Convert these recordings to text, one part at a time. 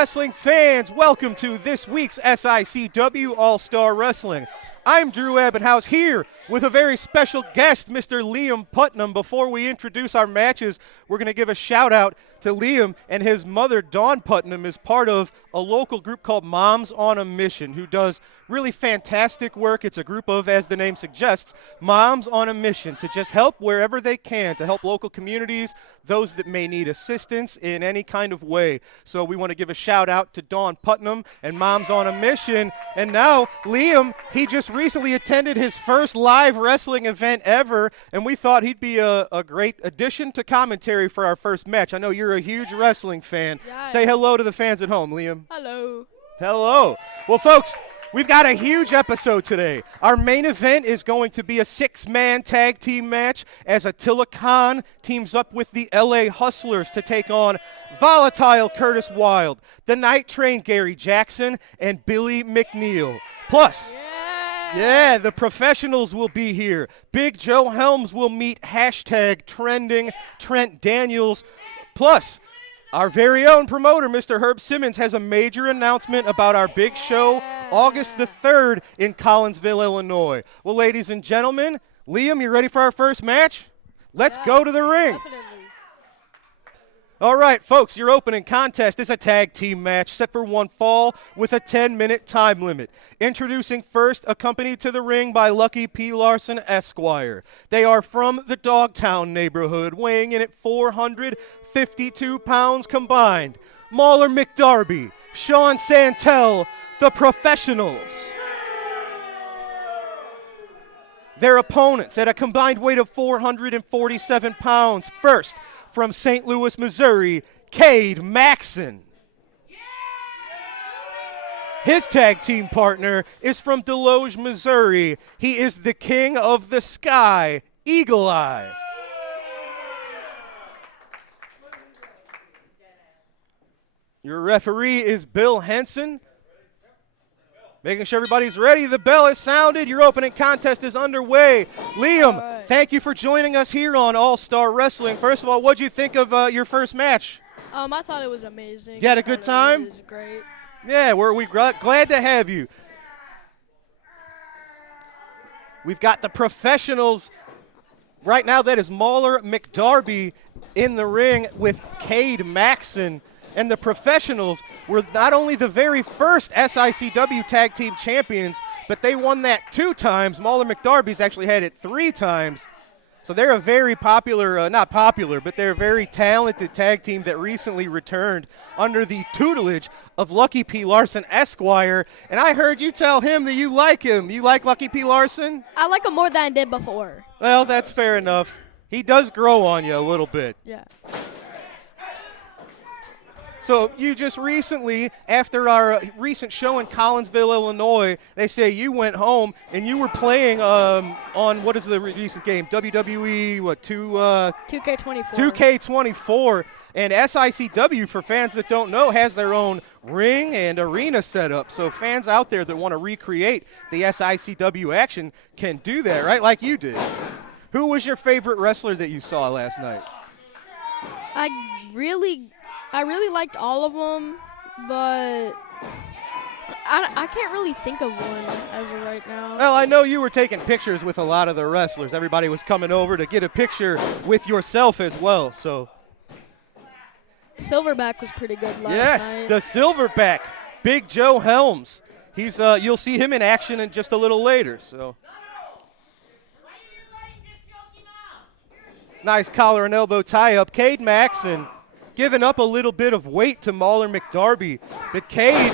wrestling fans, welcome to this week's SICW All-Star Wrestling. I'm Drew Abbenhouse here with a very special guest, Mr. Liam Putnam. Before we introduce our matches, we're going to give a shout out to Liam and his mother, Dawn Putnam, is part of a local group called Moms on a Mission, who does really fantastic work. It's a group of, as the name suggests, moms on a mission to just help wherever they can, to help local communities, those that may need assistance in any kind of way. So we want to give a shout out to Dawn Putnam and Moms on a Mission. And now Liam, he just recently attended his first live wrestling event ever, and we thought he'd be a great addition to commentary for our first match. I know you're a huge wrestling fan. Yeah. Say hello to the fans at home, Liam. Hello. Hello. Well, folks, we've got a huge episode today. Our main event is going to be a six-man tag team match as Attila Khan teams up with the LA Hustlers to take on Volatile Curtis Wilde, the Night Train Gary Jackson, and Billy McNeil. Plus, yeah, the professionals will be here. Big Joe Helms will meet #trending Trent Daniels. Plus, our very own promoter, Mr. Herb Simmons, has a major announcement about our big show, August the 3rd in Collinsville, Illinois. Well, ladies and gentlemen, Liam, you ready for our first match? Let's go to the ring. Definitely. All right, folks, your opening contest is a tag team match set for one fall with a 10-minute time limit. Introducing first, accompanied to the ring by Lucky P. Larson, Esquire. They are from the Dogtown neighborhood, weighing in at 452 pounds combined. Mauler McDarby, Sean Santel, the Professionals. Their opponents at a combined weight of 447 pounds. First, from St. Louis, Missouri, Cade Maxson. His tag team partner is from Deloge, Missouri. He is the King of the Sky, Eagle Eye. Your referee is Bill Henson. Making sure everybody's ready. The bell is sounded. Your opening contest is underway. Liam, thank you for joining us here on All-Star Wrestling. First of all, what'd you think of your first match? I thought it was amazing. You had a good time? It was great. Yeah, we're glad to have you. We've got the professionals right now. That is Mauler McDarby in the ring with Cade Maxson. And the professionals were not only the very first SICW tag team champions, but they won that 2 times. Mauler McDarby's actually had it 3 times. So they're a very popular, not popular, but they're a very talented tag team that recently returned under the tutelage of Lucky P. Larson, Esquire. And I heard you tell him that you like him. You like Lucky P. Larson? I like him more than I did before. Well, that's fair enough. He does grow on you a little bit. Yeah. So you just recently, after our recent show in Collinsville, Illinois, they say you went home and you were playing on, what is the recent game? WWE, 2K24. 2K24. And SICW, for fans that don't know, has their own ring and arena set up. So fans out there that want to recreate the SICW action can do that, right? Like you did. Who was your favorite wrestler that you saw last night? I really liked all of them, but I can't really think of one as of right now. Well, I know you were taking pictures with a lot of the wrestlers. Everybody was coming over to get a picture with yourself as well. So Silverback was pretty good last night. yes, the Silverback, Big Joe Helms. He's you'll see him in action in just a little later. So nice collar and elbow tie-up. Cade Maxson giving up a little bit of weight to Mauler McDarby. But Cade,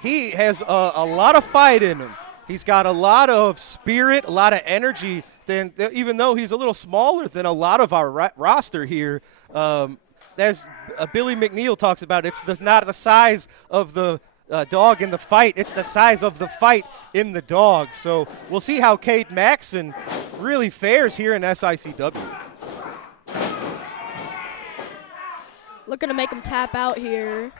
he has a lot of fight in him. He's got a lot of spirit, a lot of energy, even though he's a little smaller than a lot of our roster here. As Billy McNeil talks about, it's not the size of the dog in the fight. It's the size of the fight in the dog. So we'll see how Cade Maxson really fares here in SICW. Looking to make him tap out here.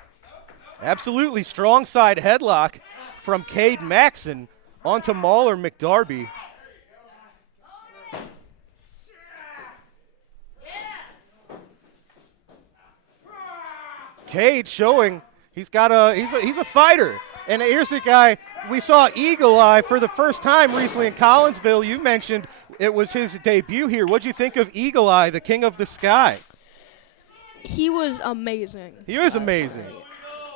Absolutely strong side headlock from Cade Maxson onto Mauler McDarby. Cade showing He's a fighter. And here's the guy. We saw Eagle Eye for the first time recently in Collinsville. You mentioned it was his debut here. What'd you think of Eagle Eye, the king of the sky? He was amazing. He was amazing.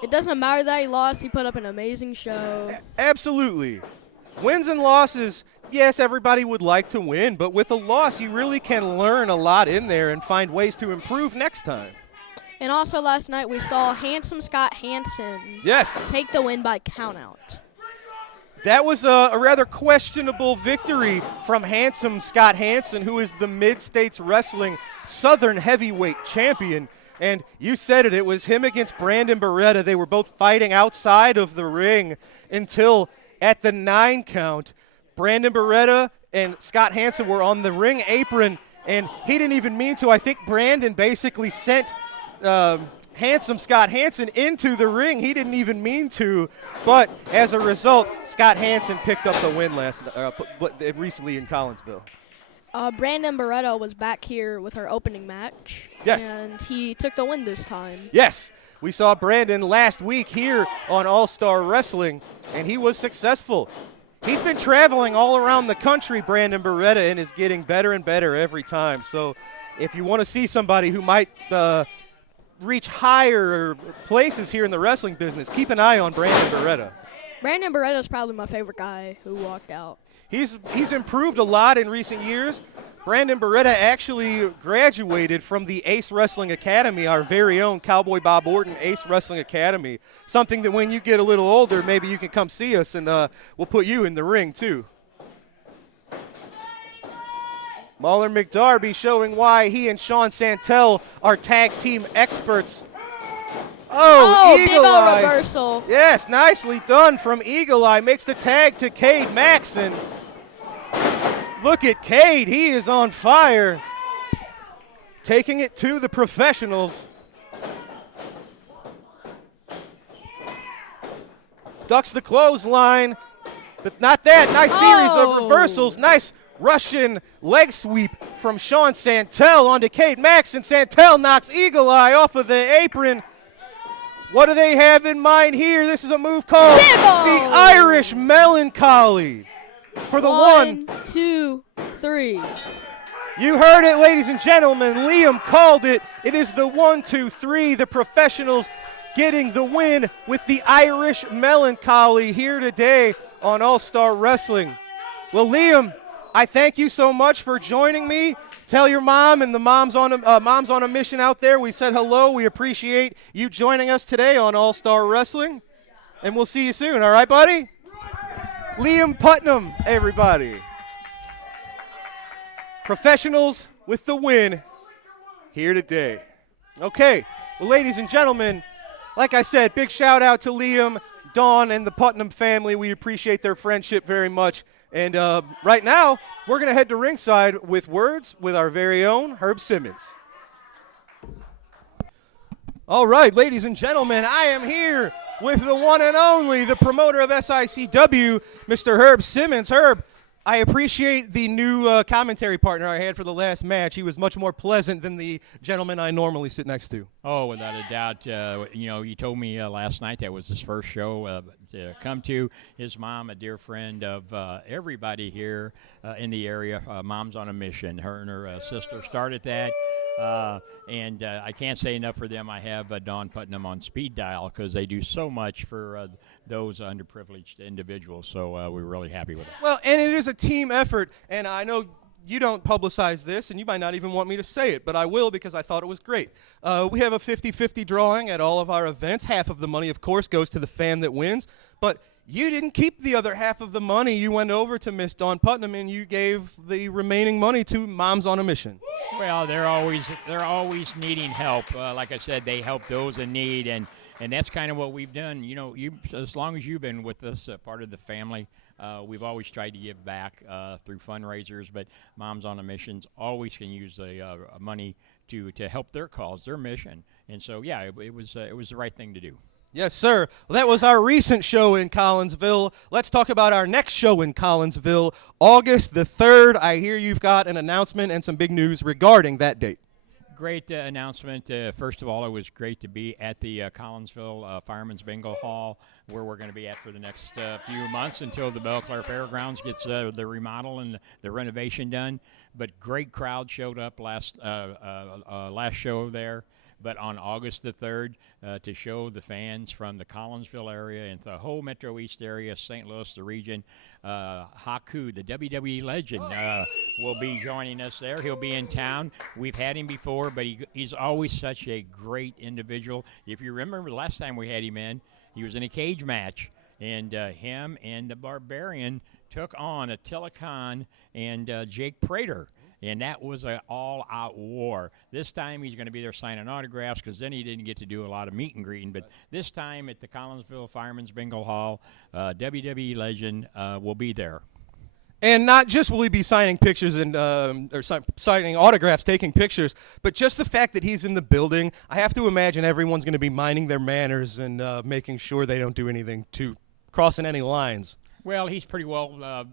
It doesn't matter that he lost. He put up an amazing show. Absolutely. Wins and losses, yes, everybody would like to win, but with a loss, you really can learn a lot in there and find ways to improve next time. And also last night we saw handsome Scott Hansen take the win by countout. That was a rather questionable victory from handsome Scott Hansen, who is the Mid-States Wrestling Southern Heavyweight Champion. And you said it, it was him against Brandon Beretta. They were both fighting outside of the ring until at the 9 count, Brandon Beretta and Scott Hansen were on the ring apron, and he didn't even mean to. I think Brandon basically sent handsome Scott Hansen into the ring. He didn't even mean to, but as a result, Scott Hansen picked up the win recently in Collinsville. Brandon Beretta was back here with our opening match. Yes. And he took the win this time. Yes. We saw Brandon last week here on All-Star Wrestling, and he was successful. He's been traveling all around the country, Brandon Beretta, and is getting better and better every time. So if you want to see somebody who might reach higher places here in the wrestling business, keep an eye on Brandon Beretta. Brandon Beretta is probably my favorite guy who walked out. He's improved a lot in recent years. Brandon Beretta actually graduated from the Ace Wrestling Academy, our very own Cowboy Bob Orton Ace Wrestling Academy, something that when you get a little older, maybe you can come see us and we'll put you in the ring too. Mauler McDarby showing why he and Sean Santel are tag team experts. Oh, big old reversal. Yes, nicely done from Eagle Eye. Makes the tag to Cade Maxson. Look at Cade. He is on fire. Taking it to the professionals. Ducks the clothesline, but not that. Nice series of reversals. Nice Russian leg sweep from Sean Santel onto Cade Maxson. Santel knocks Eagle Eye off of the apron. What do they have in mind here? This is a move called the Irish Melancholy. For the 1, 2, 3. You heard it, ladies and gentlemen. Liam called it. It is the 1, 2, 3. The professionals getting the win with the Irish Melancholy here today on All-Star Wrestling. Well, Liam, I thank you so much for joining me. Tell your mom and the moms on a mission out there we said hello. We appreciate you joining us today on All-Star Wrestling. And we'll see you soon, all right, buddy? Liam Putnam, everybody. Professionals with the win here today. Okay, well, ladies and gentlemen, like I said, big shout out to Liam, Dawn, and the Putnam family. We appreciate their friendship very much. And right now, we're going to head to ringside with words with our very own Herb Simmons. All right, ladies and gentlemen, I am here with the one and only, the promoter of SICW, Mr. Herb Simmons. Herb, I appreciate the new commentary partner I had for the last match. He was much more pleasant than the gentleman I normally sit next to. Oh, without a doubt. You told me last night that was his first show to come to. His mom, a dear friend of everybody here in the area. Mom's on a Mission. Her and her sister started that. And I can't say enough for them. I have Dawn Putnam on speed dial because they do so much for those underprivileged individuals. So we're really happy with it. Well, and it is a team effort, and I know you don't publicize this, and you might not even want me to say it, but I will because I thought it was great. We have a 50-50 drawing at all of our events. Half of the money, of course, goes to the fan that wins, but you didn't keep the other half of the money. You went over to Miss Dawn Putnam, and you gave the remaining money to Moms on a Mission. Well, they're always needing help. Like I said, they help those in need, and that's kind of what we've done. You know, as long as you've been with us, part of the family, we've always tried to give back through fundraisers. But Moms on a Missions always can use the money to help their cause, their mission. And so, yeah, it was the right thing to do. Yes, sir. Well, that was our recent show in Collinsville. Let's talk about our next show in Collinsville, August the 3rd. I hear you've got an announcement and some big news regarding that date. Great announcement. First of all, it was great to be at the Collinsville Fireman's Bingo Hall, where we're going to be at for the next few months until the Belle Claire Fairgrounds gets the remodel and the renovation done. But great crowd showed up last show there. But on August the 3rd, to show the fans from the Collinsville area and the whole Metro East area, St. Louis, the region, Haku, the WWE legend, will be joining us there. He'll be in town. We've had him before, but he's always such a great individual. If you remember the last time we had him in, he was in a cage match, and him and the Barbarian took on Attila Khan and Jake Prater. And that was an all-out war. This time he's going to be there signing autographs because then he didn't get to do a lot of meet and greeting. But this time at the Collinsville Fireman's Bingo Hall, WWE legend will be there. And not just will he be signing pictures and signing autographs, taking pictures, but just the fact that he's in the building, I have to imagine everyone's going to be minding their manners and making sure they don't do anything to crossing any lines. Well, he's pretty well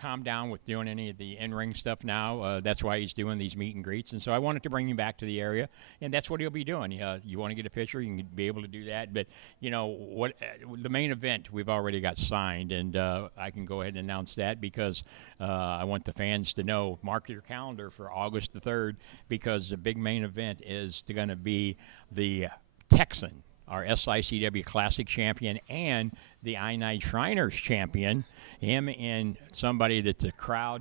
calmed down with doing any of the in-ring stuff now. That's why he's doing these meet and greets. And so I wanted to bring him back to the area, and that's what he'll be doing. You want to get a picture, you can be able to do that. But, you know, what the main event we've already got signed, and I can go ahead and announce that because I want the fans to know, mark your calendar for August the 3rd, because the big main event is going to be the Texan, our SICW Classic champion, and the I-9 Shriners champion, him and somebody that the crowd,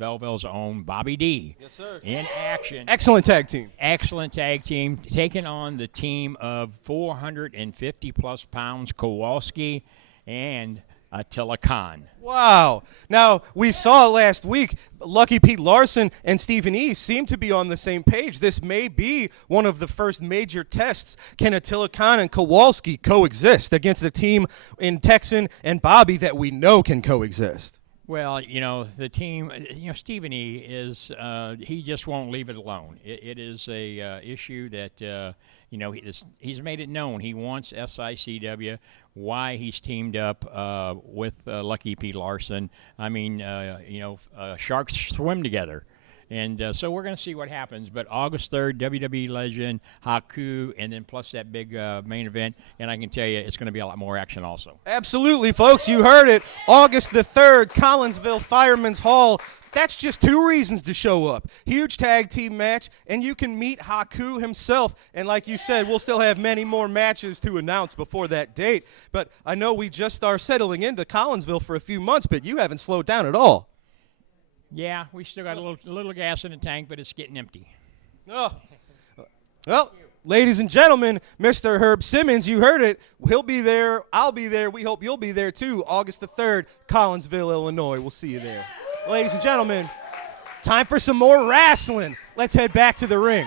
Belleville's own, Bobby D. Yes, sir. In action. Excellent tag team. Excellent tag team, taking on the team of 450-plus pounds, Kowalski and Attila Khan. Wow. Now, we saw last week, Lucky Pete Larson and Stephen E. seem to be on the same page. This may be one of the first major tests. Can Attila Khan and Kowalski coexist against a team in Texan and Bobby that we know can coexist? Well, you know, the team, Stephen E. is, he just won't leave it alone. It is a issue that, he's made it known. He wants SICW, why he's teamed up with Lucky Pete Larson. I mean, sharks swim together. And so we're going to see what happens. But August 3rd, WWE legend, Haku, and then plus that big main event. And I can tell you it's going to be a lot more action also. Absolutely, folks. You heard it. August the 3rd, Collinsville Fireman's Hall. That's just 2 reasons to show up. Huge tag team match, and you can meet Haku himself. And like you said, we'll still have many more matches to announce before that date. But I know we just are settling into Collinsville for a few months, but you haven't slowed down at all. Yeah, we still got a little gas in the tank, but it's getting empty. Oh. Well, ladies and gentlemen, Mr. Herb Simmons, you heard it. He'll be there. I'll be there. We hope you'll be there, too. August the 3rd, Collinsville, Illinois. We'll see you there. Ladies and gentlemen, time for some more wrestling. Let's head back to the ring.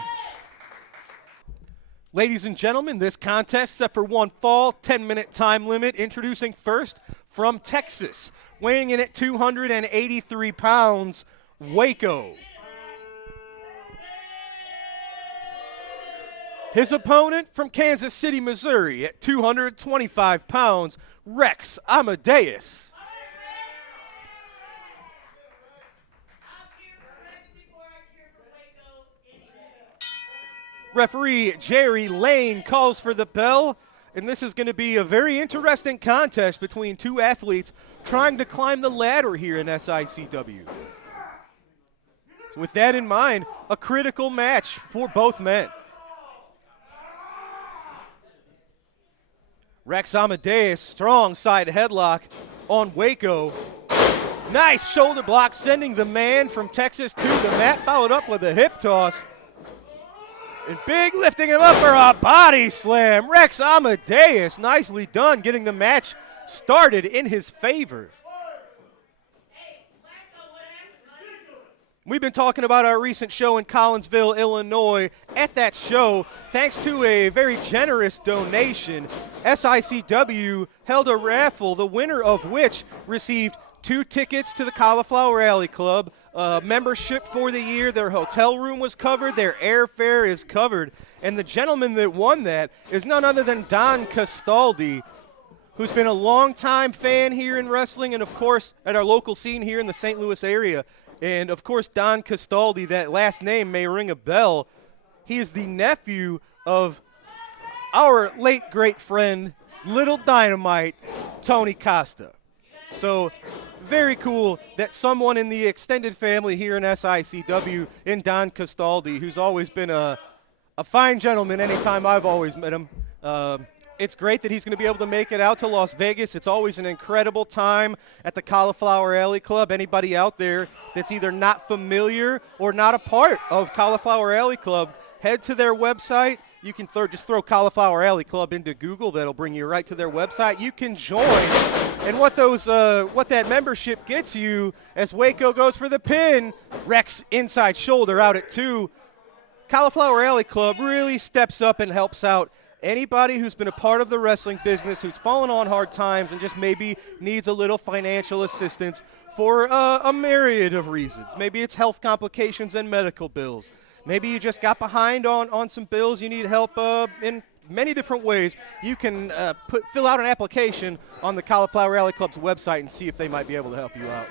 Ladies and gentlemen, this contest set for one fall, 10-minute time limit. Introducing first from Texas, weighing in at 283 pounds, Waco. His opponent from Kansas City, Missouri, at 225 pounds, Rex Amadeus. Referee Jerry Lane calls for the bell, and this is going to be a very interesting contest between 2 athletes trying to climb the ladder here in SICW. So with that in mind, a critical match for both men. Rex Amadeus, strong side headlock on Waco. Nice shoulder block, sending the man from Texas to the mat, followed up with a hip toss. And big lifting him up for a body slam. Rex Amadeus, nicely done, getting the match started in his favor. We've been talking about our recent show in Collinsville, Illinois. At that show, thanks to a very generous donation, SICW held a raffle, the winner of which received 2 tickets to the Cauliflower Alley Club, membership for the year. Their hotel room was covered. Their airfare is covered. And the gentleman that won that is none other than Don Castaldi, who's been a longtime fan here in wrestling and, of course, at our local scene here in the St. Louis area. And, of course, Don Castaldi, that last name may ring a bell. He is the nephew of our late great friend, Little Dynamite, Tony Costa. So very cool that someone in the extended family here in SICW, in Don Castaldi, who's always been a fine gentleman anytime I've always met him. It's great that he's going to be able to make it out to Las Vegas. It's always an incredible time at the Cauliflower Alley Club. Anybody out there that's either not familiar or not a part of Cauliflower Alley Club, head to their website. You can just throw Cauliflower Alley Club into Google. That'll bring you right to their website. You can join. And what that membership gets you, as Waco goes for the pin, Rex inside shoulder out at 2. Cauliflower Alley Club really steps up and helps out anybody who's been a part of the wrestling business, who's fallen on hard times and just maybe needs a little financial assistance for a myriad of reasons. Maybe it's health complications and medical bills. Maybe you just got behind on some bills. You need help in many different ways. You can fill out an application on the Cauliflower Alley Club's website and see if they might be able to help you out.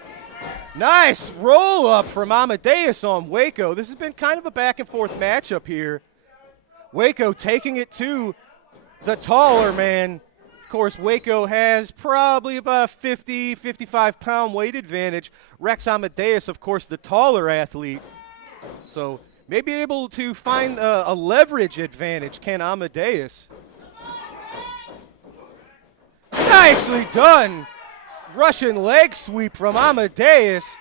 Nice roll up from Amadeus on Waco. This has been kind of a back and forth matchup here. Waco taking it to the taller man. Of course, Waco has probably about a 50, 55-pound weight advantage. Rex Amadeus, of course, the taller athlete. So maybe able to find a leverage advantage, can Amadeus. Nicely done. Russian leg sweep from Amadeus.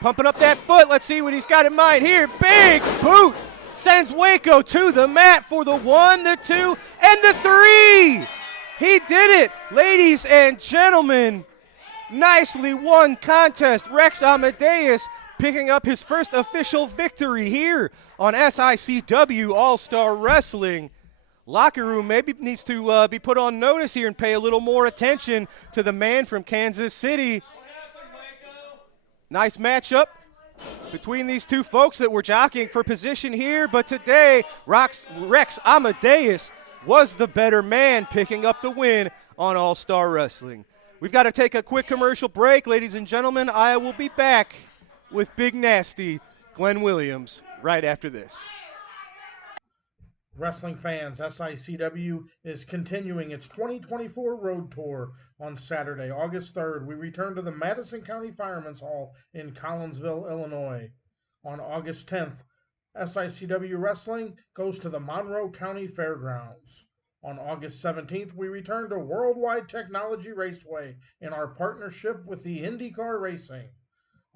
Pumping up that foot. Let's see what he's got in mind here. Big boot sends Waco to the mat for the 1, the 2, and the 3. He did it, ladies and gentlemen. Nicely won contest. Rex Amadeus picking up his first official victory here on SICW All-Star Wrestling. Locker room maybe needs to be put on notice here and pay a little more attention to the man from Kansas City. Nice matchup between these two folks that were jockeying for position here, but today Rex Amadeus was the better man, picking up the win on All-Star Wrestling. We've got to take a quick commercial break, ladies and gentlemen. I will be back with Big Nasty Glenn Williams right after this. Wrestling fans, SICW is continuing its 2024 road tour. On Saturday, August 3rd, we return to the Madison County Firemen's Hall in Collinsville, Illinois. On August 10th, SICW Wrestling goes to the Monroe County Fairgrounds. On August 17th, we return to Worldwide Technology Raceway in our partnership with the IndyCar Racing.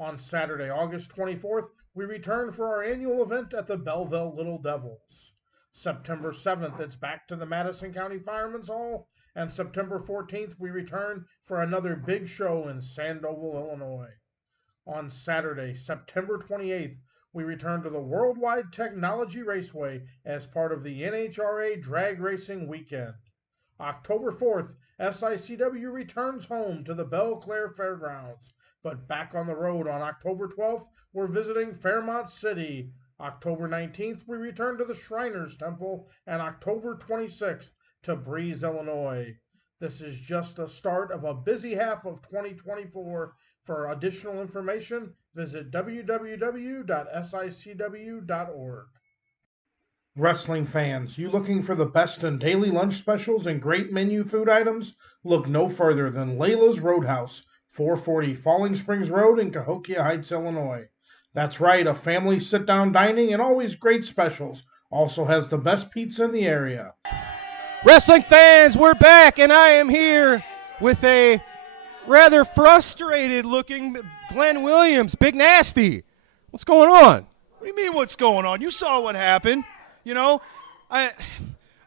On Saturday, August 24th, we return for our annual event at the Belleville Little Devils. September 7th, it's back to the Madison County Firemen's Hall, and September 14th, we return for another big show in Sandoval, Illinois. On Saturday, September 28th, we return to the Worldwide Technology Raceway as part of the NHRA Drag Racing Weekend. October 4th, SICW returns home to the Belle Claire Fairgrounds, but back on the road on October 12th, we're visiting Fairmont City. October 19th, we return to the Shriners Temple, and October 26th to Breeze, Illinois. This is just a start of a busy half of 2024. For additional information, visit www.sicw.org. Wrestling fans, you looking for the best in daily lunch specials and great menu food items? Look no further than Layla's Roadhouse, 440 Falling Springs Road in Cahokia Heights, Illinois. That's right, a family sit-down dining and always great specials. Also has the best pizza in the area. Wrestling fans, we're back, and I am here with a rather frustrated-looking Glenn Williams. Big Nasty, what's going on? What do you mean what's going on? You saw what happened. You know, I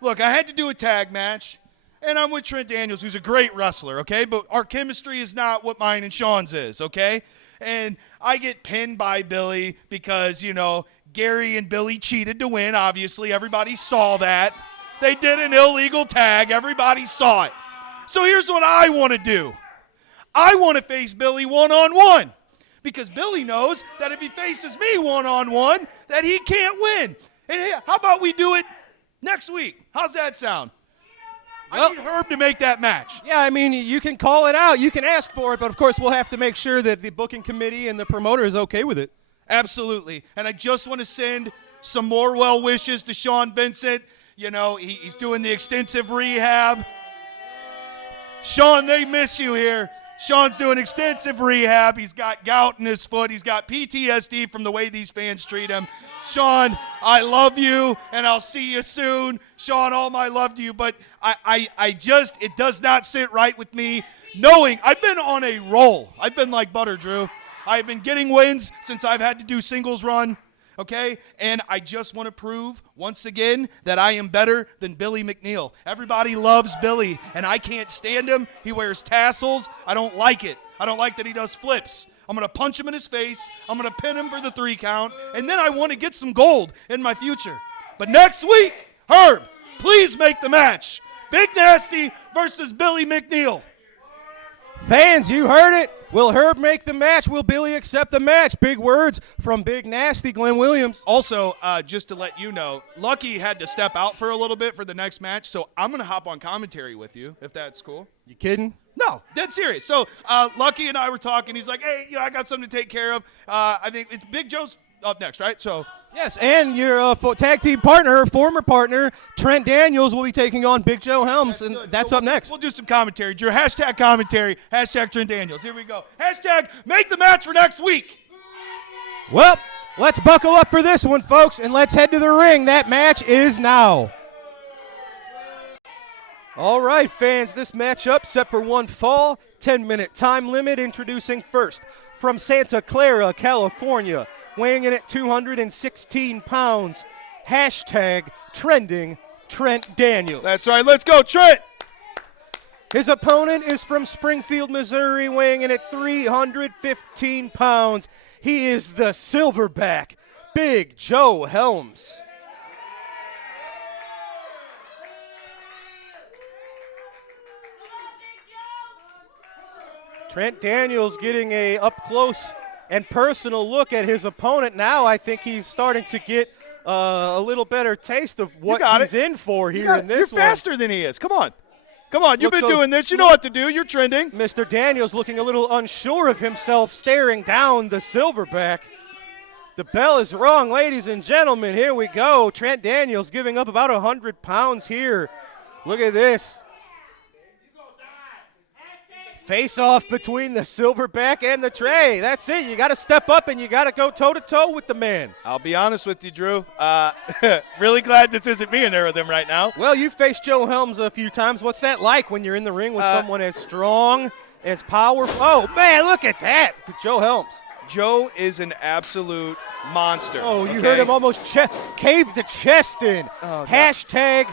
had to do a tag match, and I'm with Trent Daniels, who's a great wrestler, okay? But our chemistry is not what mine and Sean's is, okay? And I get pinned by Billy because, you know, Gary and Billy cheated to win, obviously. Everybody saw that. They did an illegal tag. Everybody saw it. So here's what I want to do. I want to face Billy one-on-one because Billy knows that if he faces me one-on-one, that he can't win. And hey, how about we do it next week? How's that sound? I need Herb to make that match. Yeah, I mean, you can call it out. You can ask for it, but, of course, we'll have to make sure that the booking committee and the promoter is okay with it. Absolutely. And I just want to send some more well wishes to Sean Vincent. You know, he's doing the extensive rehab. Sean, they miss you here. Sean's doing extensive rehab. He's got gout in his foot. He's got PTSD from the way these fans treat him. Sean, I love you, and I'll see you soon. Sean, all my love to you. But it does not sit right with me knowing I've been on a roll. I've been like butter, Drew. I've been getting wins since I've had to do singles run, okay? And I just want to prove once again that I am better than Billy McNeil. Everybody loves Billy, and I can't stand him. He wears tassels. I don't like it. I don't like that he does flips. I'm going to punch him in his face. I'm going to pin him for the 3 count, and then I want to get some gold in my future. But next week, Herb, please make the match. Big Nasty versus Billy McNeil. Fans, you heard it. Will Herb make the match? Will Billy accept the match? Big words from Big Nasty Glenn Williams. Also, just to let you know, Lucky had to step out for a little bit for the next match, so I'm going to hop on commentary with you, if that's cool. You kidding? No, dead serious. So Lucky and I were talking. He's like, hey, I got something to take care of. I think it's Big Joe's up next, right? So yes, and your tag team partner, former partner, Trent Daniels, will be taking on Big Joe Helms, and that's up next. We'll do some commentary. Drew, hashtag commentary, hashtag Trent Daniels. Here we go. Hashtag make the match for next week. Well, let's buckle up for this one, folks, and let's head to the ring. That match is now. All right, fans, this matchup set for one fall, 10-minute time limit. Introducing first from Santa Clara, California, weighing in at 216 pounds, hashtag trending Trent Daniels. That's right. Let's go, Trent. His opponent is from Springfield, Missouri, weighing in at 315 pounds. He is the silverback, Big Joe Helms. Trent Daniels getting a up-close and personal look at his opponent. Now I think he's starting to get a little better taste of what he's in for here in this one. You're faster than he is. Come on. Come on. You've been doing this. You know what to do. You're trending. Mr. Daniels looking a little unsure of himself, staring down the silverback. The bell is rung, ladies and gentlemen. Here we go. Trent Daniels giving up about 100 pounds here. Look at this. Face off between the silverback and the tray. That's it. You got to step up and you got to go toe-to-toe with the man. I'll be honest with you, Drew. Really glad this isn't me in there with him right now. Well, you've faced Joe Helms a few times. What's that like when you're in the ring with someone as strong, as powerful? Oh, man, look at that for Joe Helms. Joe is an absolute monster. Oh, you heard him almost cave the chest in. Oh, hashtag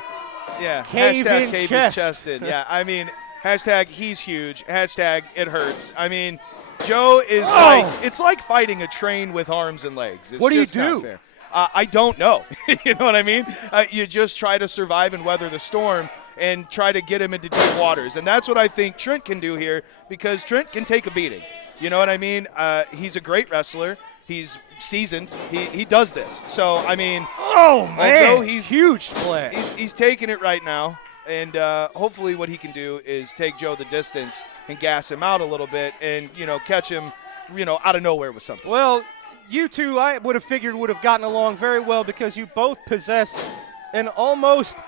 cave in his chest in. Yeah, I mean, hashtag he's huge. Hashtag it hurts. I mean, Joe is it's like fighting a train with arms and legs. It's what do you just not do? fair. I don't know. You know what I mean? You just try to survive and weather the storm and try to get him into deep waters. And that's what I think Trent can do here, because Trent can take a beating. You know what I mean? He's a great wrestler. He's seasoned. He does this. So, I mean, although he's huge splash. He's taking it right now. And hopefully what he can do is take Joe the distance and gas him out a little bit and, catch him, out of nowhere with something. Well, you two, I would have figured, would have gotten along very well because you both possess an almost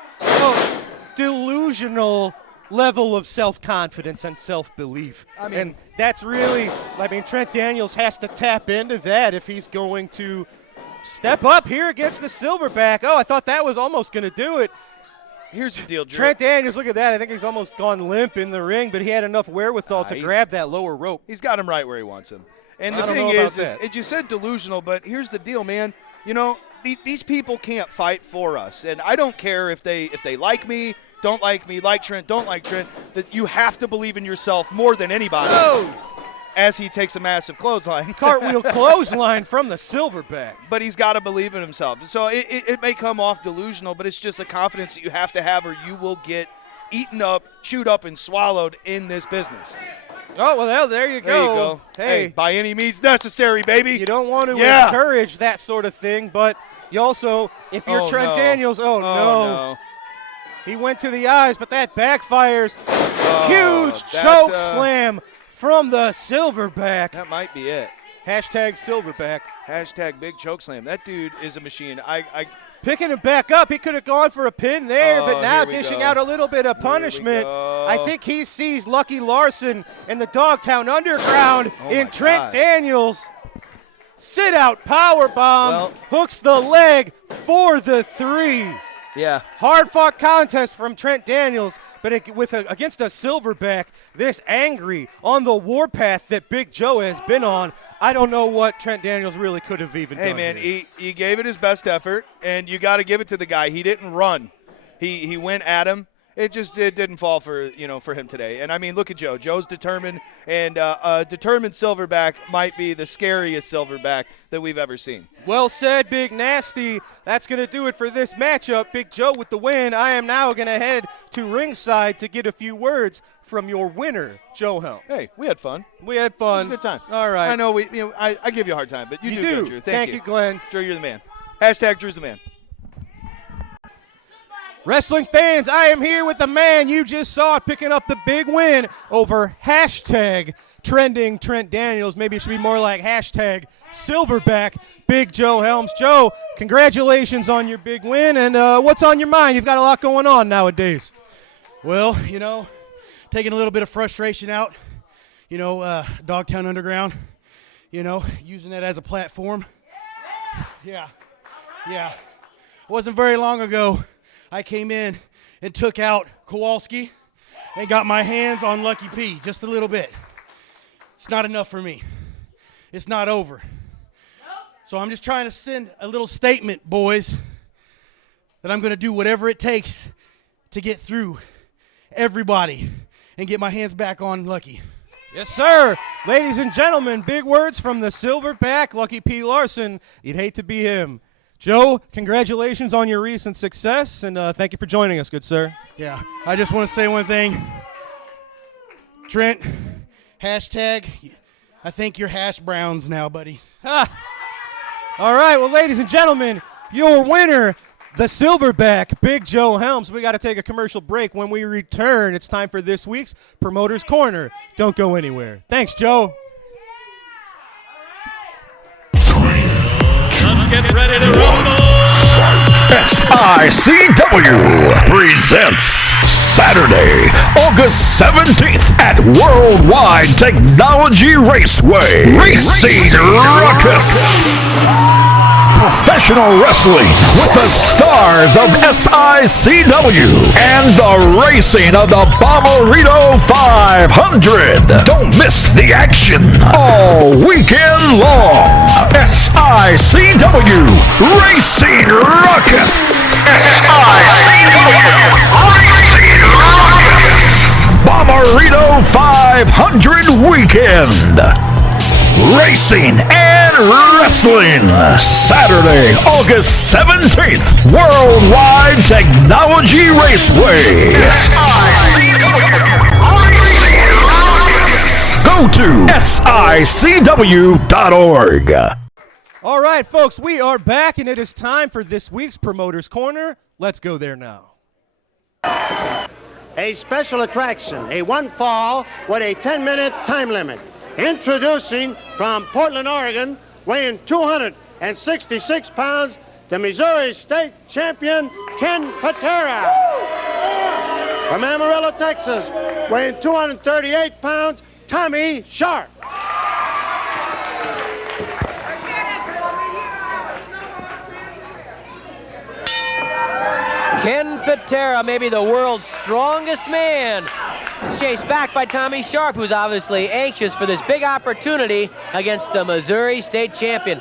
delusional level of self-confidence and self-belief. And that's really, Trent Daniels has to tap into that if he's going to step up here against the silverback. Oh, I thought that was almost going to do it. Here's the deal, Drew. Trent Daniels, look at that. I think he's almost gone limp in the ring, but he had enough wherewithal to grab that lower rope. He's got him right where he wants him. And the thing is you said delusional, but here's the deal, man. These people can't fight for us. And I don't care if they like me, don't like me, like Trent, don't like Trent, that you have to believe in yourself more than anybody. As he takes a massive clothesline. Cartwheel clothesline from the silverback. But he's got to believe in himself. So it may come off delusional, but it's just a confidence that you have to have, or you will get eaten up, chewed up, and swallowed in this business. Oh, well, there you go. There you go. Hey, by any means necessary, baby. You don't want to encourage that sort of thing, but you also, if you're Trent Daniels, no. He went to the eyes, but that backfires. Huge choke slam from the silverback. That might be it. Hashtag Silverback. Hashtag big chokeslam. That dude is a machine. Picking him back up. He could have gone for a pin there, but now here we dishing go. out a little bit of Here we punishment. go. I think he sees Lucky Larson in the Dogtown Underground in my Trent God. Daniels. Sit out power bomb. Well- Hooks the leg for the 3. Yeah. Hard fought contest from Trent Daniels, but against a Silverback this angry on the warpath that Big Joe has been on. I don't know what Trent Daniels really could have even done. Hey, man, here. he gave it his best effort, and you got to give it to the guy. He didn't run. He went at him. It didn't fall for him today. And, I mean, look at Joe. Joe's determined, and a determined Silverback might be the scariest Silverback that we've ever seen. Well said, Big Nasty. That's going to do it for this matchup. Big Joe with the win. I am now going to head to ringside to get a few words from your winner, Joe Helms. Hey, we had fun. We had It was fun. a good time. All right. I know I give you a hard time, but you do good, Drew. Thank you, Glenn. Drew, you're the man. Hashtag Drew's the man. Wrestling fans, I am here with the man you just saw picking up the big win over hashtag trending Trent Daniels. Maybe it should be more like hashtag Silverback Big Joe Helms. Joe, congratulations on your big win, and what's on your mind? You've got a lot going on nowadays. Well, taking a little bit of frustration out, Dogtown Underground, using that as a platform. Yeah. It wasn't very long ago I came in and took out Kowalski and got my hands on Lucky P just a little bit. It's not enough for me. It's not over. So I'm just trying to send a little statement, boys, that I'm going to do whatever it takes to get through everybody and get my hands back on Lucky. Yes, sir. Ladies and gentlemen, big words from the Silverback, Lucky P. Larson. You'd hate to be him. Joe, congratulations on your recent success, and thank you for joining us, good sir. Yeah, I just want to say one thing. Trent, hashtag, I think you're hash browns now, buddy. All right, well, ladies and gentlemen, your winner, the Silverback, Big Joe Helms. We got to take a commercial break. When we return, it's time for this week's Promoter's Corner. Don't go anywhere. Thanks, Joe. Let's get ready to rumble! SICW presents Saturday, August 17th at Worldwide Technology Raceway. Racing Ruckus. Professional wrestling with the stars of SICW and the racing of the Bomberito 500. Don't miss the action all weekend long. SICW Racing Ruckus. SICW Racing Ruckus. Bomberito 500 weekend. Racing and wrestling. Saturday, August 17th. Worldwide Technology Raceway. Go to SICW.org. All right, folks, we are back, and it is time for this week's Promoter's Corner. Let's go there now. A special attraction, a one fall with a 10-minute time limit. Introducing from Portland, Oregon, weighing 266 pounds, the Missouri State Champion, Ken Patera. From Amarillo, Texas, weighing 238 pounds, Tommy Sharp. Ken Patera, maybe the world's strongest man, is chased back by Tommy Sharp, who's obviously anxious for this big opportunity against the Missouri State Champion.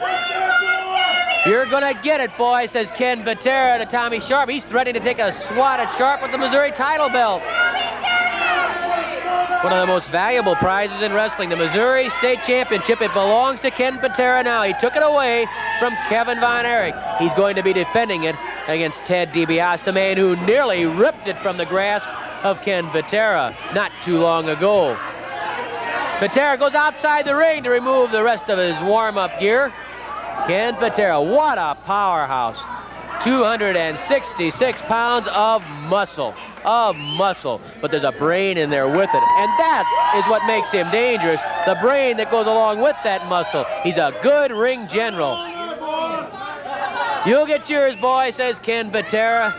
You're gonna get it, boy, says Ken Patera to Tommy Sharp. He's threatening to take a swat at Sharp with the Missouri title belt. One of the most valuable prizes in wrestling, the Missouri State Championship. It belongs to Ken Patera now. He took it away from Kevin Von Erich. He's going to be defending it against Ted DiBiase, the man who nearly ripped it from the grasp of Ken Patera not too long ago. Patera goes outside the ring to remove the rest of his warm-up gear. Ken Patera, what a powerhouse. 266 pounds of muscle. But there's a brain in there with it, and that is what makes him dangerous, the brain that goes along with that muscle. He's a good ring general. You'll get yours, boy, says Ken Patera.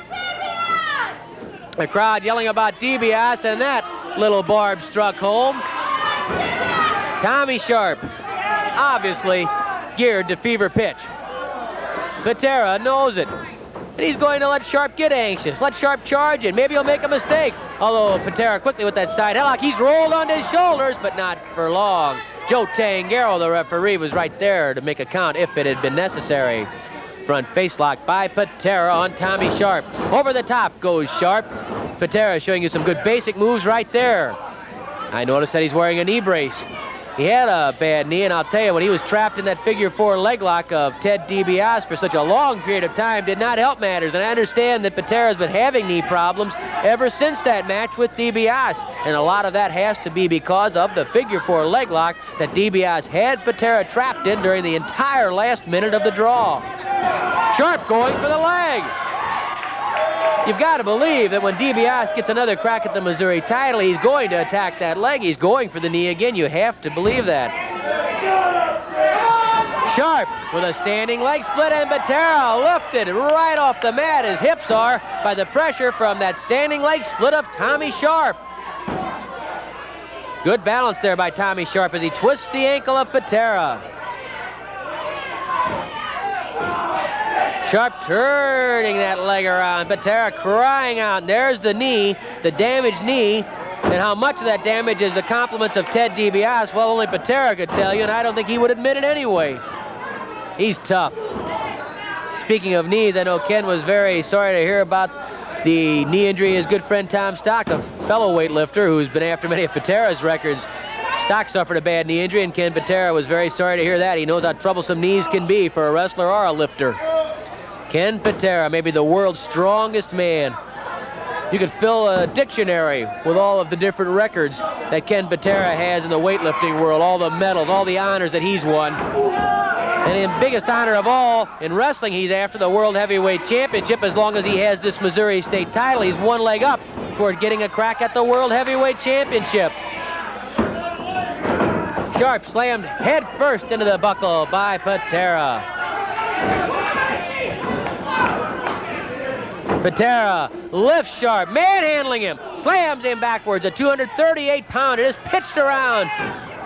The crowd yelling about DiBiase, and that little barb struck home. Tommy Sharp, obviously geared to fever pitch. Patera knows it. And he's going to let Sharp get anxious. Let Sharp charge it. Maybe he'll make a mistake. Although Patera quickly with that side headlock. He's rolled onto his shoulders, but not for long. Joe Tangaro, the referee, was right there to make a count if it had been necessary. Front face lock by Patera on Tommy Sharp. Over the top goes Sharp. Patera showing you some good basic moves right there. I noticed that he's wearing a knee brace. He had a bad knee, and I'll tell you, when he was trapped in that figure 4 leg lock of Ted DiBiase for such a long period of time, did not help matters. And I understand that Patera's been having knee problems ever since that match with DiBiase. And a lot of that has to be because of the figure 4 leg lock that DiBiase had Patera trapped in during the entire last minute of the draw. Sharp going for the leg. You've got to believe that when DiBiase gets another crack at the Missouri title, he's going to attack that leg. He's going for the knee again. You have to believe that. Sharp with a standing leg split, and Patera lifted right off the mat. His hips are by the pressure from that standing leg split of Tommy Sharp. Good balance there by Tommy Sharp as he twists the ankle of Patera. Sharp turning that leg around. Patera crying out. And there's the knee, the damaged knee. And how much of that damage is the compliments of Ted DiBiase? Well, only Patera could tell you, and I don't think he would admit it anyway. He's tough. Speaking of knees, I know Ken was very sorry to hear about the knee injury his good friend Tom Stock, a fellow weightlifter who's been after many of Patera's records. Stock suffered a bad knee injury, and Ken Patera was very sorry to hear that. He knows how troublesome knees can be for a wrestler or a lifter. Ken Patera, maybe the world's strongest man. You could fill a dictionary with all of the different records that Ken Patera has in the weightlifting world, all the medals, all the honors that he's won. And the biggest honor of all in wrestling, he's after the World Heavyweight Championship. As long as he has this Missouri State title, he's one leg up toward getting a crack at the World Heavyweight Championship. Sharp slammed head first into the buckle by Patera. Patera lifts Sharp, manhandling him, slams him backwards. A 238-pounder is pitched around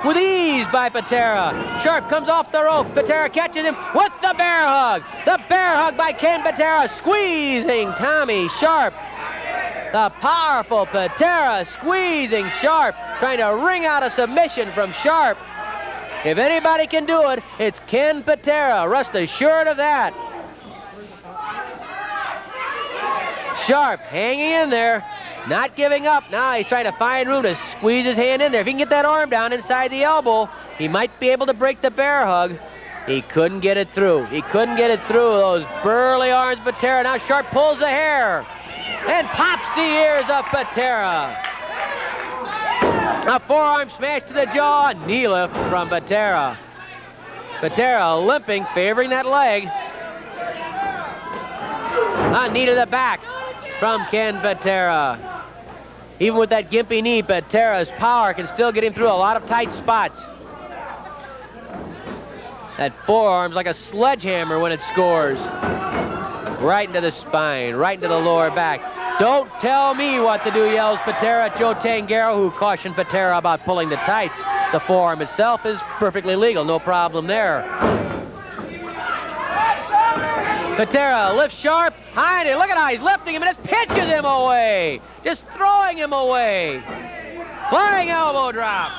with ease by Patera. Sharp comes off the rope. Patera catches him with the bear hug. The bear hug by Ken Patera, squeezing Tommy Sharp. The powerful Patera squeezing Sharp, trying to wring out a submission from Sharp. If anybody can do it, it's Ken Patera. Rest assured of that. Sharp hanging in there, not giving up. Now he's trying to find room to squeeze his hand in there. If he can get that arm down inside the elbow, he might be able to break the bear hug. He couldn't get it through. He couldn't get it through those burly arms of Patera. Now Sharp pulls the hair and pops the ears of Patera. A forearm smash to the jaw, knee lift from Patera. Patera limping, favoring that leg. A knee to the back from Ken Patera. Even with that gimpy knee, Patera's power can still get him through a lot of tight spots. That forearm's like a sledgehammer when it scores. Right into the spine, right into the lower back. Don't tell me what to do, yells Patera at Joe Tangaro, who cautioned Patera about pulling the tights. The forearm itself is perfectly legal, no problem there. Patera lifts Sharp, high, and look at how he's lifting him and just pitches him away. Just throwing him away. Flying elbow drop.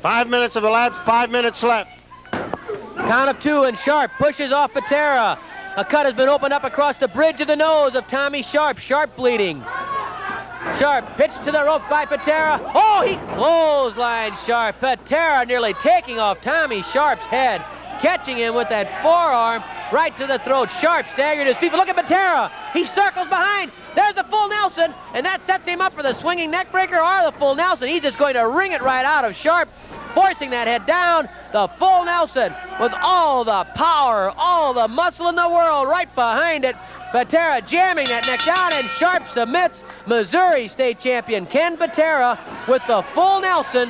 5 minutes of elapsed, 5 minutes left. Count of 2, and Sharp pushes off Patera. A cut has been opened up across the bridge of the nose of Tommy Sharp. Sharp bleeding. Sharp pitched to the rope by Patera. Oh, he clotheslined Sharp. Patera nearly taking off Tommy Sharp's head, catching him with that forearm right to the throat. Sharp staggered his feet, but look at Patera. He circles behind. There's the full Nelson, and that sets him up for the swinging neck breaker or the full Nelson. He's just going to wring it right out of Sharp. forcing that head down. The full Nelson with all the power, all the muscle in the world right behind it. Patera jamming that neck down, and Sharp submits. Missouri state champion Ken Patera with the full Nelson.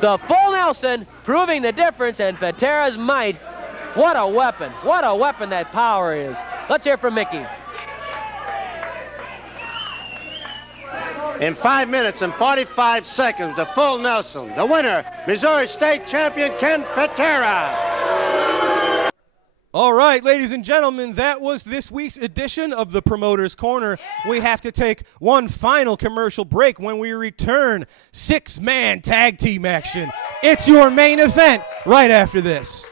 The full Nelson proving the difference, and Patera's might. What a weapon that power is. Let's hear from Mickey. In 5 minutes and 45 seconds, the full Nelson. The winner, Missouri state champion Ken Patera. All right, ladies and gentlemen, that was this week's edition of the Promoter's Corner. We have to take one final commercial break. When we return, 6-man tag team action. It's your main event right after this.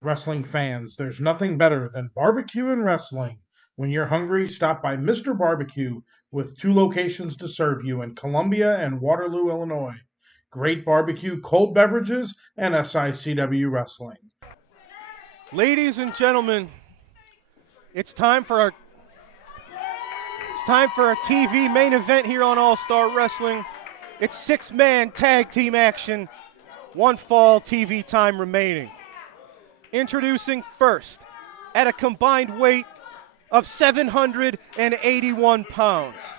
Wrestling fans, there's nothing better than barbecue and wrestling. When you're hungry, stop by Mr. Barbecue with 2 locations to serve you in Columbia and Waterloo, Illinois. Great barbecue, cold beverages, and SICW wrestling. Ladies and gentlemen, it's time for our TV main event here on All Star Wrestling. It's 6-man tag team action, 1 fall TV time remaining. Introducing first, at a combined weight of 781 pounds,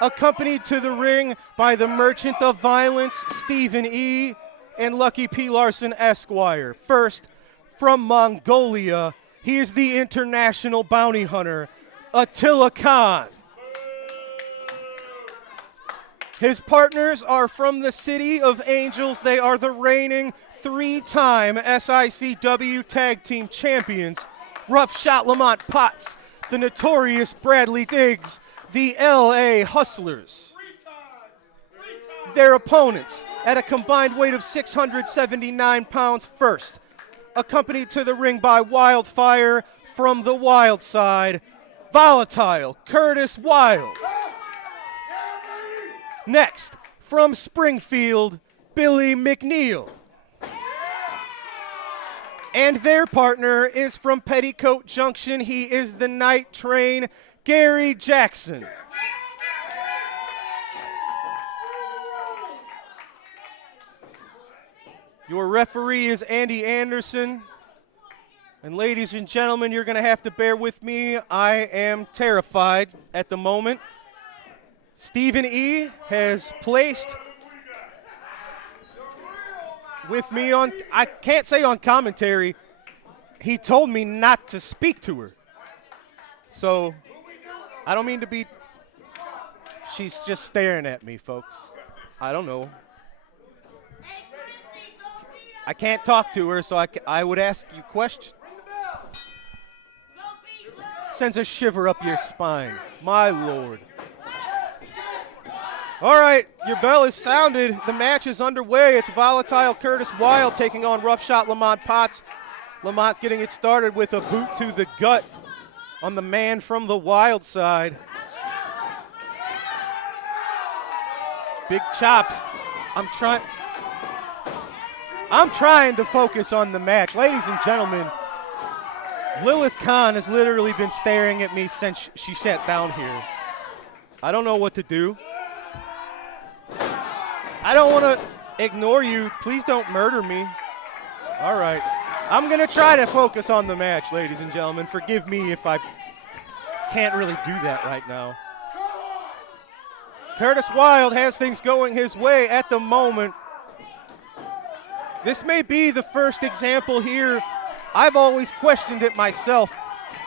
accompanied to the ring by the Merchant of Violence, Stephen E., and Lucky P. Larson Esquire. First, from Mongolia, he is the international bounty hunter, Attila Khan. His partners are from the City of Angels. They are the reigning 3-time SICW Tag Team Champions, Rough Shot Lamont Potts, the notorious Bradley Diggs, the LA Hustlers. Their opponents, at a combined weight of 679 pounds first, accompanied to the ring by Wildfire from the Wild Side, Volatile Curtis Wild. Next, from Springfield, Billy McNeil. And their partner is from Petticoat Junction. He is the Night Train, Gary Jackson. Your referee is Andy Anderson. And ladies and gentlemen, you're going to have to bear with me. I am terrified at the moment. Stephen E. has placed with me on, I can't say on commentary, he told me not to speak to her. So, I don't mean to be, she's just staring at me, folks. I don't know. I can't talk to her, so I would ask you questions. Sends a shiver up your spine. My Lord. All right, your bell is sounded. The match is underway. It's Volatile Curtis Wild taking on Rough Shot Lamont Potts. Lamont getting it started with a boot to the gut on the man from the Wild Side. Big chops. I'm trying to focus on the match. Ladies and gentlemen, Lilith Khan has literally been staring at me since she sat down here. I don't know what to do. I don't want to ignore you. Please don't murder me. All right. I'm going to try to focus on the match, ladies and gentlemen. Forgive me if I can't really do that right now. Curtis Wild has things going his way at the moment. This may be the first example here. I've always questioned it myself.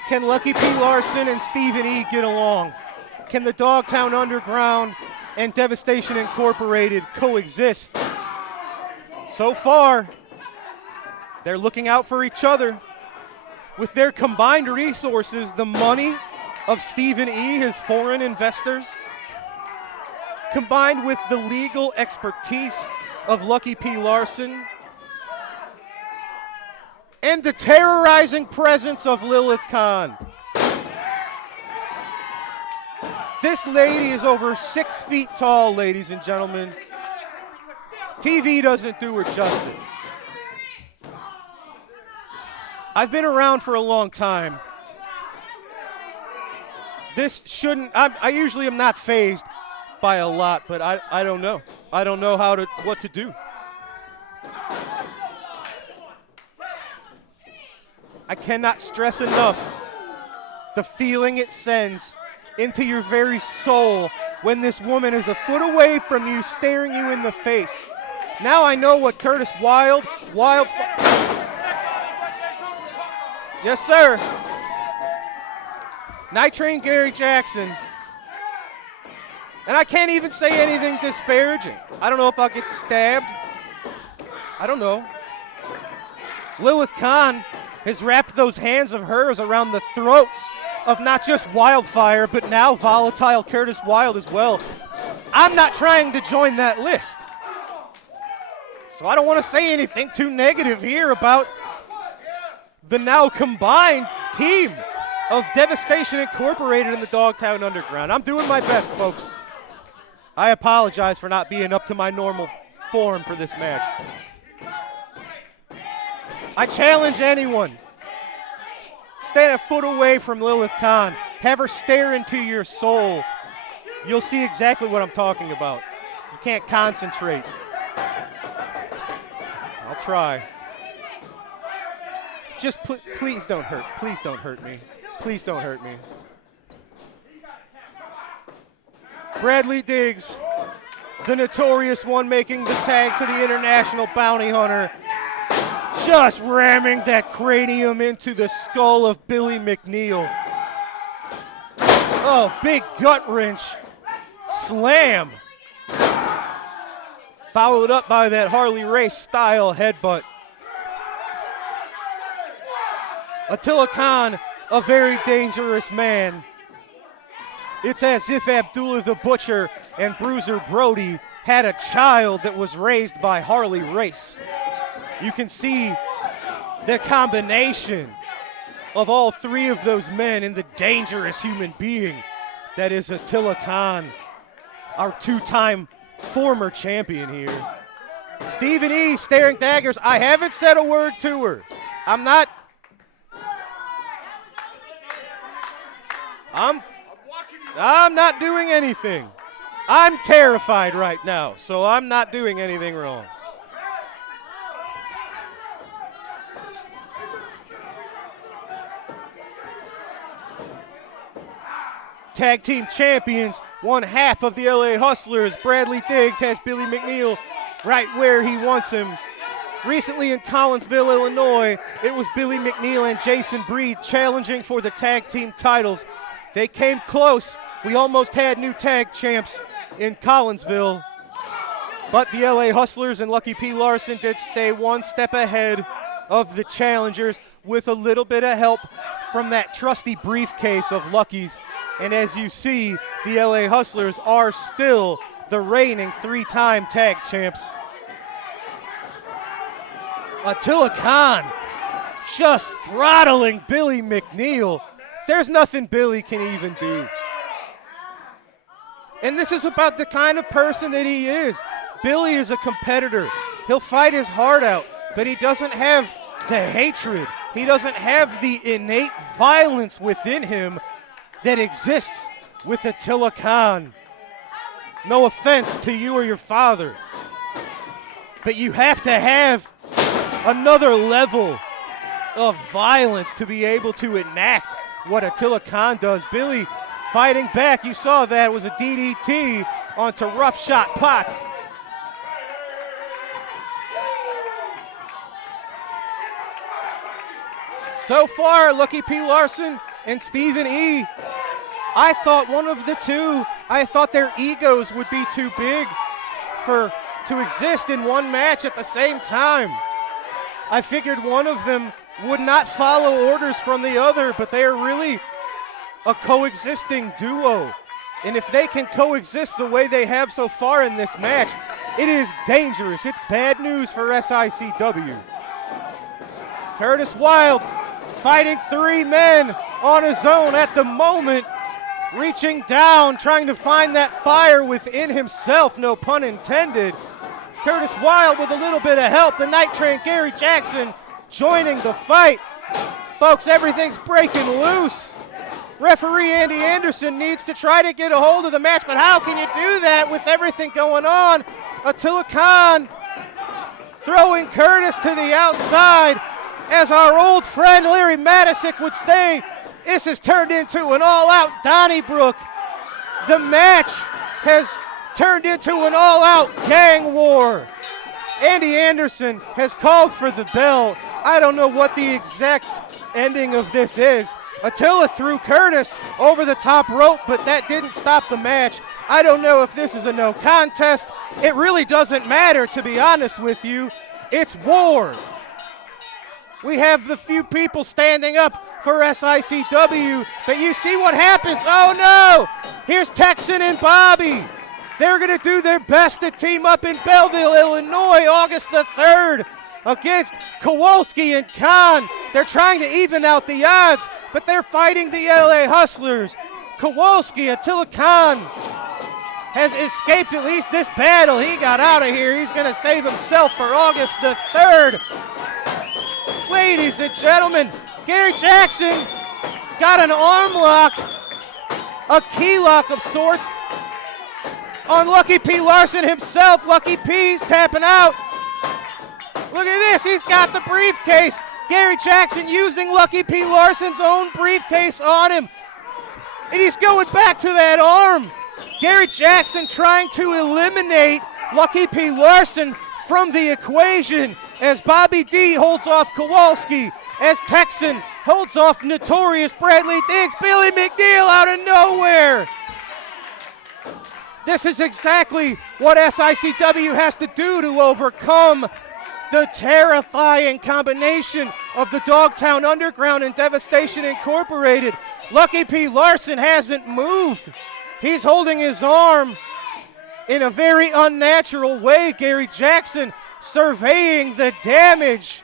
Can Lucky P. Larson and Stephen E. get along? Can the Dogtown Underground and Devastation Incorporated coexist. So far, they're looking out for each other. With their combined resources, the money of Stephen E., his foreign investors, combined with the legal expertise of Lucky P. Larson, and the terrorizing presence of Lilith Khan. This lady is over 6 feet tall, ladies and gentlemen. TV doesn't do her justice. I've been around for a long time. This shouldn't, I usually am not fazed by a lot, but I don't know. I don't know what to do. I cannot stress enough the feeling it sends into your very soul when this woman is a foot away from you, staring you in the face. Now I know what Curtis Yes, sir. Night Train Gary Jackson. And I can't even say anything disparaging. I don't know if I'll get stabbed. I don't know. Lilith Khan has wrapped those hands of hers around the throats of not just Wildfire, but now volatile Curtis Wild as well. I'm not trying to join that list. So I don't want to say anything too negative here about the now combined team of Devastation Incorporated and the Dogtown Underground. I'm doing my best, folks. I apologize for not being up to my normal form for this match. I challenge anyone. Stand a foot away from Lilith Khan. Have her stare into your soul. You'll see exactly what I'm talking about. You can't concentrate. I'll try. Just please don't hurt. Please don't hurt me. Please don't hurt me. Bradley Diggs, the notorious one making the tag to the International Bounty Hunter, just ramming that cranium into the skull of Billy McNeil. Oh, big gut wrench. Slam. Followed up by that Harley Race style headbutt. Attila Khan, a very dangerous man. It's as if Abdullah the Butcher and Bruiser Brody had a child that was raised by Harley Race. You can see the combination of all three of those men in the dangerous human being that is Attila Khan, our two-time former champion here. Stephen E. staring daggers. I haven't said a word to her. I'm not doing anything. I'm terrified right now, so I'm not doing anything wrong. Tag team champions, one half of the LA Hustlers. Bradley Diggs has Billy McNeil right where he wants him. Recently in Collinsville, Illinois, it was Billy McNeil and Jason Breed challenging for the tag team titles. They came close. We almost had new tag champs in Collinsville. But the LA Hustlers and Lucky P. Larson did stay one step ahead of the challengers with a little bit of help from that trusty briefcase of Lucky's. And as you see, the LA Hustlers are still the reigning three-time tag champs. Attila Khan just throttling Billy McNeil. There's nothing Billy can even do. And this is about the kind of person that he is. Billy is a competitor. He'll fight his heart out, but he doesn't have the hatred. He doesn't have the innate violence within him that exists with Attila Khan. No offense to you or your father, but you have to have another level of violence to be able to enact what Attila Khan does. Billy fighting back. You saw that. It was a DDT onto Rough Shot Potts. So far, Lucky P. Larson and Stephen E. I thought one of the two I thought their egos would be too big to exist in one match at the same time. I figured one of them would not follow orders from the other, but they are really a coexisting duo. And if they can coexist the way they have so far in this match, it is dangerous. It's bad news for SICW. Curtis Wilde fighting 3 men on his own at the moment, reaching down, trying to find that fire within himself, no pun intended. Curtis Wilde with a little bit of help. The Night Train, Gary Jackson, joining the fight. Folks, everything's breaking loose. Referee Andy Anderson needs to try to get a hold of the match, but how can you do that with everything going on? Attila Khan throwing Curtis to the outside. As our old friend Larry Matisic would say, this has turned into an all-out Donnybrook. The match has turned into an all-out gang war. Andy Anderson has called for the bell. I don't know what the exact ending of this is. Attila threw Curtis over the top rope, but that didn't stop the match. I don't know if this is a no contest. It really doesn't matter, to be honest with you. It's war. We have the few people standing up for SICW, but you see what happens. Oh no! Here's Texan and Bobby. They're gonna do their best to team up in Belleville, Illinois, August the 3rd against Kowalski and Khan. They're trying to even out the odds, but they're fighting the LA Hustlers. Kowalski, Attila Khan, has escaped at least this battle. He got out of here. He's gonna save himself for August the 3rd. Ladies and gentlemen, Gary Jackson got an arm lock, a key lock of sorts, on Lucky P. Larson himself. Lucky P's tapping out. Look at this, he's got the briefcase. Gary Jackson using Lucky P. Larson's own briefcase on him. And he's going back to that arm. Gary Jackson trying to eliminate Lucky P. Larson from the equation as Bobby D holds off Kowalski, as Texan holds off Notorious Bradley Diggs. Billy McNeil out of nowhere. This is exactly what SICW has to do to overcome the terrifying combination of the Dogtown Underground and Devastation Incorporated. Lucky P. Larson hasn't moved. He's holding his arm in a very unnatural way. Gary Jackson surveying the damage.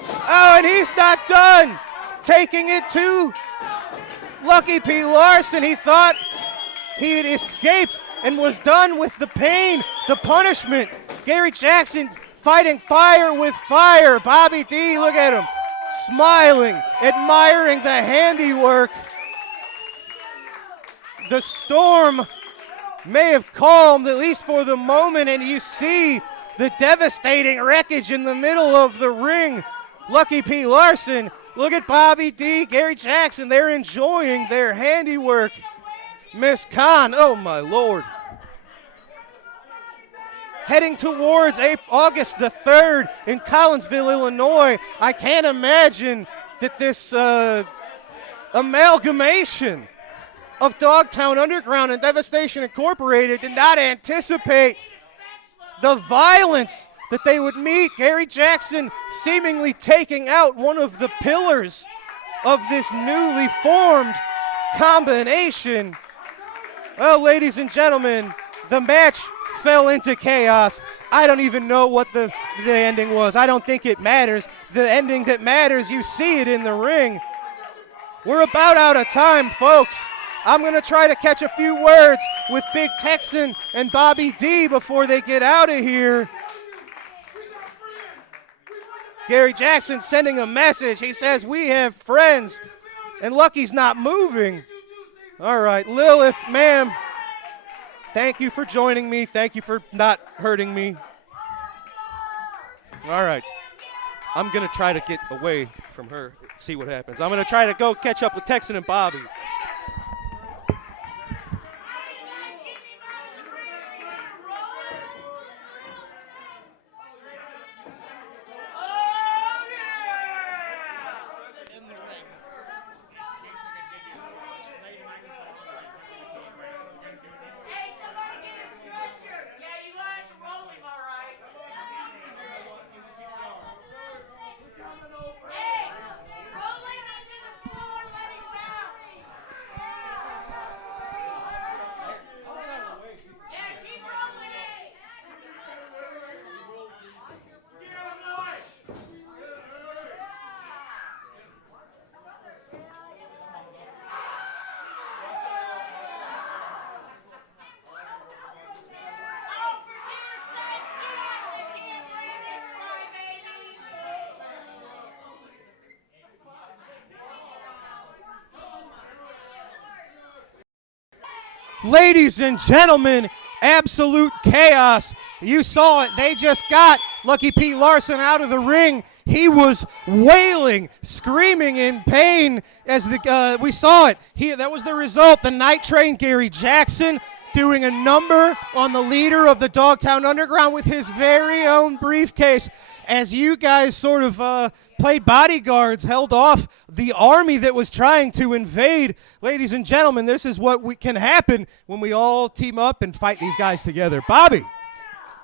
Oh, and he's not done. Taking it to Lucky P. Larson. He thought he had escaped and was done with the pain, the punishment. Gary Jackson fighting fire with fire. Bobby D, look at him, smiling, admiring the handiwork. The storm may have calmed, at least for the moment, and you see the devastating wreckage in the middle of the ring. Lucky P. Larson, look at Bobby D, Gary Jackson, they're enjoying their handiwork. Miss Khan, oh my Lord. Heading towards August the 3rd in Collinsville, Illinois. I can't imagine that this amalgamation of Dogtown Underground and Devastation Incorporated did not anticipate the violence that they would meet. Gary Jackson seemingly taking out one of the pillars of this newly formed combination. Well, ladies and gentlemen, the match fell into chaos. I don't even know what the ending was. I don't think it matters. The ending that matters, you see it in the ring. We're about out of time, folks. I'm going to try to catch a few words with Big Texan and Bobby D before they get out of here. Gary Jackson sending a message. He says, we have friends, and Lucky's not moving. All right, Lilith, ma'am, thank you for joining me. Thank you for not hurting me. All right, I'm going to try to get away from her, see what happens. I'm going to try to go catch up with Texan and Bobby. Ladies and gentlemen, absolute chaos. You saw it. They just got Lucky Pete Larson out of the ring. He was wailing, screaming in pain as we saw it. That was the result. The Night Train, Gary Jackson, doing a number on the leader of the Dogtown Underground with his very own briefcase. As you guys sort of played bodyguards, held off the army that was trying to invade. Ladies and gentlemen, this is what can happen when we all team up and fight these guys together. Bobby.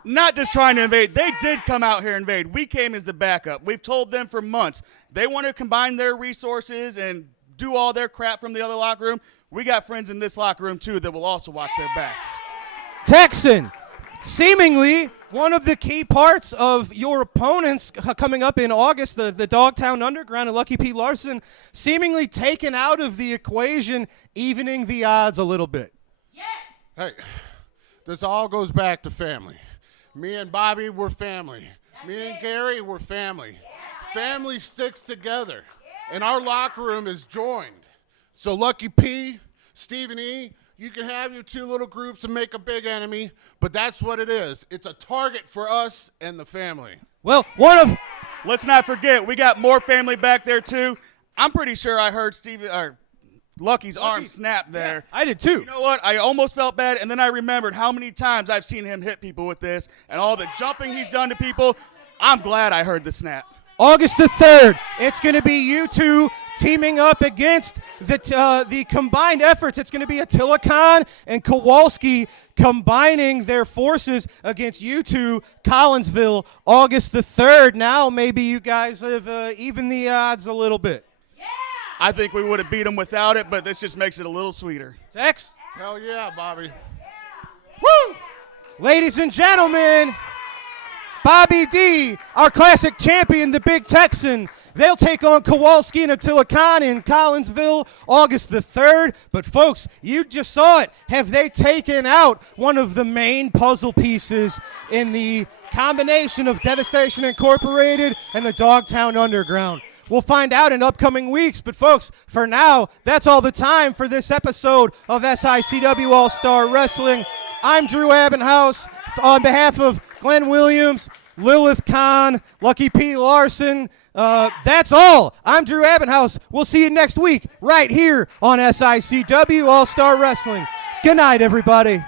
Not just trying to invade. They did come out here and invade. We came as the backup. We've told them for months. They want to combine their resources and do all their crap from the other locker room. We got friends in this locker room, too, that will also watch their backs. Texan, seemingly one of the key parts of your opponents coming up in August, the Dogtown Underground and Lucky Pete Larson, seemingly taken out of the equation, evening the odds a little bit. Yes. Hey, this all goes back to family. Me and Bobby, we're family. Me and Gary, we're family. Family sticks together, and our locker room is joined. So Lucky P, Stephen E., you can have your two little groups and make a big enemy, but that's what it is. It's a target for us and the family. Well, let's not forget, we got more family back there, too. I'm pretty sure I heard Lucky's arm snap there. Yeah, I did too. You know what? I almost felt bad, and then I remembered how many times I've seen him hit people with this and all the jumping he's done to people. I'm glad I heard the snap. August the 3rd, it's going to be you two teaming up against the combined efforts. It's going to be Attila Khan and Kowalski combining their forces against you two, Collinsville, August the 3rd. Now maybe you guys have evened the odds a little bit. I think we would have beat them without it, but this just makes it a little sweeter. Tex? Hell yeah, Bobby. Woo! Ladies and gentlemen, Bobby D, our classic champion, the Big Texan. They'll take on Kowalski and Attila Khan in Collinsville, August the 3rd. But, folks, you just saw it. Have they taken out one of the main puzzle pieces in the combination of Devastation Incorporated and the Dogtown Underground? We'll find out in upcoming weeks. But, folks, for now, that's all the time for this episode of SICW All-Star Wrestling. I'm Drew Abbenhouse. On behalf of Glenn Williams, Lilith Kahn, Lucky P. Larson, that's all. I'm Drew Abbenhouse. We'll see you next week right here on SICW All-Star Wrestling. Good night, everybody.